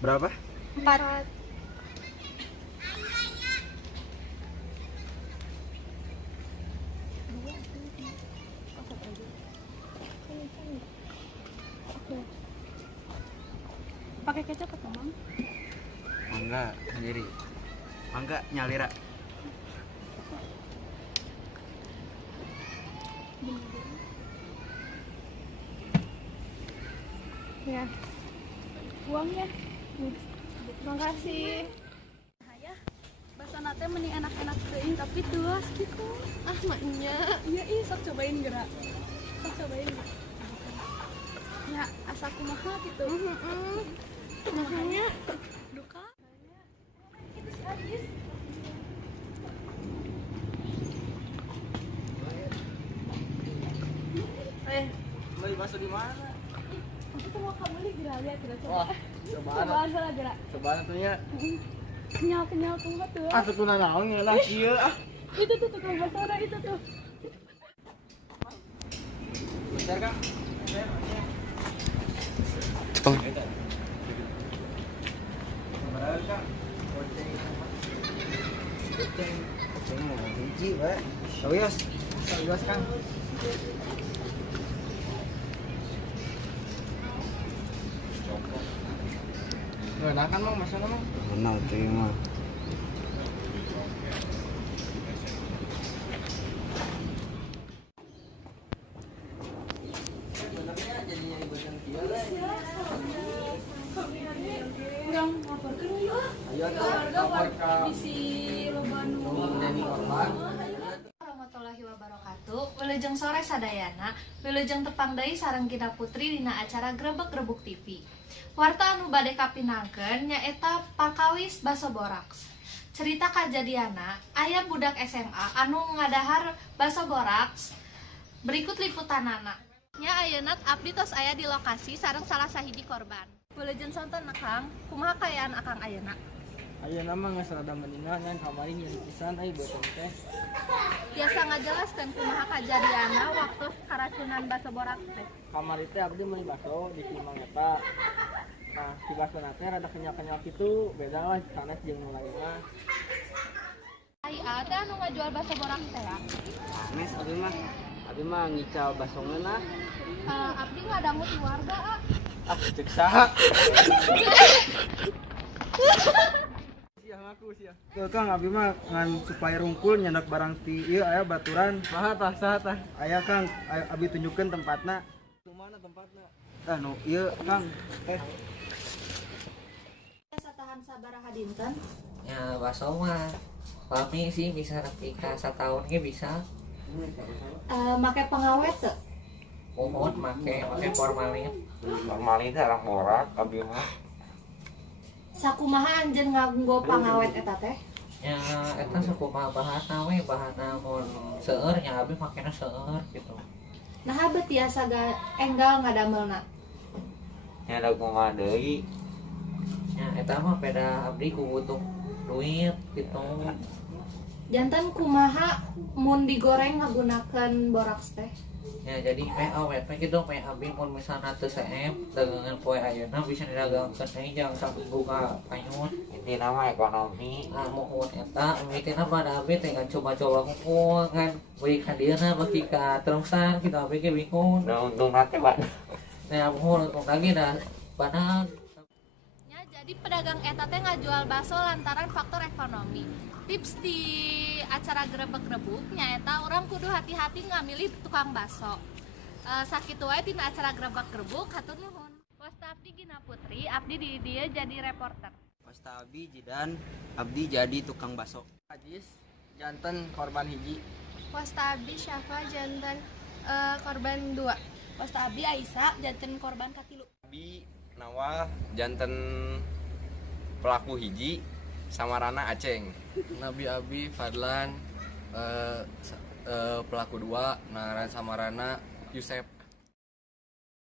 Berapa? 4. Pakai kecap atau Mang? Mangga sendiri. Mangga nyalira. Ya. Uangnya. Terima kasih. Ya. Bahasa nate mending enak-enak teuing tapi tuas gitu. Ah maknya. Iya, sok cobain gerak. Sok cobain. Ya, asa kumaha gitu. Makanya Duka. Beli bakso di mana? Aku tuh mau kamu beli gerak lihat gerak coba. Wah, cobaan. Cobaan salah gerak. Cobaan atunya. Kenyal kumaha tuh. Ah, teu naon lah kieu ah. Itu tuh tukang basara itu tuh. Bentar, Kang. Oh. Sabar, Kang. Goceng mau hiji, Pak. Sawios, Kang. Nah, kan Mang, masana Mang. Benar terima. Sebenarnya jadinya ibu yang kieu. Yang ngapain yuk? Ayo tuh, lapor ka Bisi lobanu. jadi korban. warahmatullahi wabarakatuh. Wilujeng sore sadayana, wilujeng tepang deui sareng kita putri dina acara Grebek-Grebuk TV. Warta anu bade kapinangkeun nyaeta Pakawis Baso Boraks. Cerita kajadiana, aya budak SMA anu ngadahar baso boraks. Berikut liputanana. Nya ayeuna abdi tos aya di lokasi sareng salah sahiji korban. Wilujeng sonton Kang, kumaha kaayaan Akang ayeuna? Ayeuna mah geus rada meninggal ngan kamari nyeri pisan ai beuteung teh. Biasa ngajelaskeun kumaha kajadiana waktu karacunan baso boraks teh. Kamari teh abdi meuli bakso di Cimang eta. Nah, si bakso teh rada kenyal-kenyal kitu, beda lah sanes jeung nu lainna. Ai ada anu ngajual baso boraks teh ya? Sanes abi mah ngicau bakso ngeunah. Abdi ngadangu di warga Ah, cek saha? Sia ngaku sia. Tuh Kang, abi mah ngan supaya rungkul nyandak barang ti ieu aya baturan. Saha tah? Aya Kang, abi tunjukkeun tempatna. Kumana tempatna? Anu ieu Kang. Satahan sabaraha dinten? Ya bakso mah lami sih bisa nepi ka satahun ge bisa. Make pengawet teu? Mohon make formalin. Normalnya itu orang borak, abi mah. Sakumaha anjeun nganggo pangawet eta teh? Ya eta sakumaha bahana we bahana mun seueur nya abi makena seueur gitu. Nah beuti asa enggal ngadamelna. Nya ada kumaha deui. Ya eta mah beda abdi ku butuh duit gitu. Janten kumaha mun digoreng ngagunakeun boraks teh? Ya jadi awet mah gitu abdi mun misalna teu saem dagangan poe ayeuna bisa didagangkeun deui jang saminggu ka panyun. Intina mah ekonomi. Nah mohon eta mitina pada abdi teh coba-coba kumpul kan beuki ka dieuna beuki ka terungsan kita abdi ge bingung. Udah untung nanti Pak. Nah mohon untuk lagi dah badan. Ya jadi pedagang eta teh ngajual bakso lantaran faktor ekonomi. Tips di acara Grebek-Grebuk nyaeta orang kudu hati-hati ngamili tukang bakso. Sakitu wae tina acara Grebek-Grebuk hatur nuhun. Wasta abdi Gina Putri, abdi di dia jadi reporter. Wasta abi Jidan, abdi jadi tukang bakso. Ajis, janten korban hiji. Wasta abdi Syafa jantan korban 2. Wasta abdi Aisyah jantan korban katilu. Abi Nawal janten pelaku hiji samarana Aceng. Nabi Abi Fadlan pelaku 2 samarana Yusef.